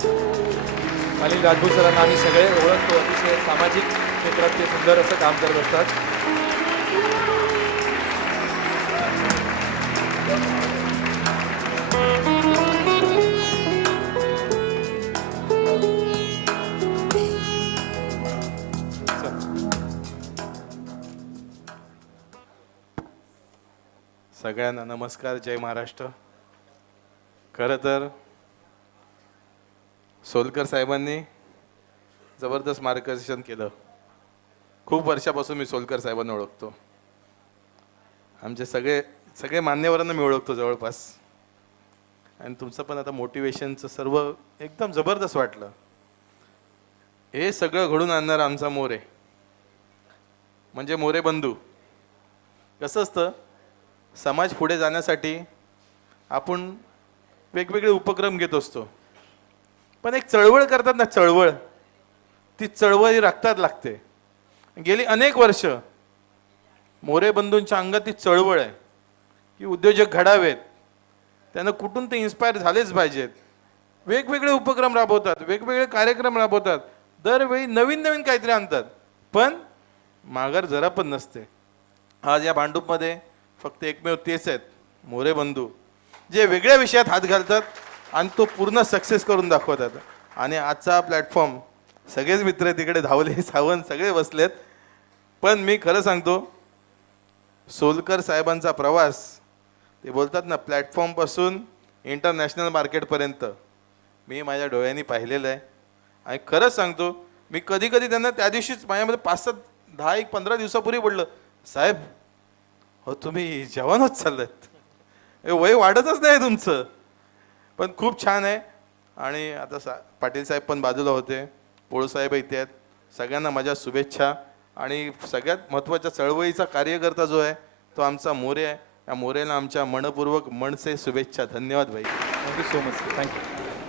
अनिल राजभूत सरांना आम्ही सगळे ओळखतो. अतिशय सामाजिक क्षेत्रात ते सुंदर असं काम करत असतात. सगळ्यांना नमस्कार. जय महाराष्ट्र. खरं तर सोलकर साहेबांनी जबरदस्त मार्गदर्शन केलं. खूप वर्षापासून मी सोलकर साहेबांना ओळखतो. आमचे सगळे सगळे मान्यवरांना मी ओळखतो जवळपास. आणि तुमचं पण आता मोटिवेशनचं सर्व एकदम जबरदस्त वाटलं. हे सगळं घडून आणणार आमचा मोरे. म्हणजे मोरे बंधू. कसं असतं? समाज पुढे जाण्यासाठी आपण वेगवेगळे उपक्रम घेत असतो. पण एक चळवळ करतात ना चळवळ. ती चळवळ ही रक्तात लागते. गेली अनेक वर्ष मोरे बंधूंच्या अंगात ती चळवळ आहे. की उद्योजक घडावेत. त्यांना कुठून ते इन्स्पायर झालेच पाहिजेत. वेगवेगळे उपक्रम राबवतात वेगवेगळे कार्यक्रम राबवतात. दरवेळी नवीन नवीन काहीतरी आणतात. पण माघार जरा पण नसते. आज या भांडूपमध्ये फक्त एकमेव तेच आहेत मोरे बंधू. जे वेगळ्या विषयात हात घालतात आणि तो पूर्ण सक्सेस करून दाखवतात आणि आजचा प्लॅटफॉर्म सगळेच मित्र तिकडे धावले सावंत सगळे बसलेत. पण मी खरं सांगतो सोलकर साहेबांचा प्रवास ते बोलतात ना प्लॅटफॉर्मपासून इंटरनॅशनल मार्केटपर्यंत मी माझ्या डोळ्यांनी पाहिलेलं आहे. आणि खरंच सांगतो मी कधी कधी त्यांना त्या दिवशीच माझ्यामध्ये पाच सात दहा एक पंधरा दिवसापूर्वी बोललं साहेब हो तुम्ही जवान होत चाललेत हे वय वाढतच नाही तुमचं. पण खूप छान आहे. आणि आता सा पाटील साहेब पण बाजूला होते. पोळसाहेब इथे आहेत. सगळ्यांना माझ्या शुभेच्छा. आणि सगळ्यात महत्त्वाच्या चळवळीचा कार्यकर्ता जो आहे तो आमचा मोरे आहे. या मोरेला आमच्या मनपूर्वक मनसे शुभेच्छा. धन्यवाद भाई. Thank you so much thank you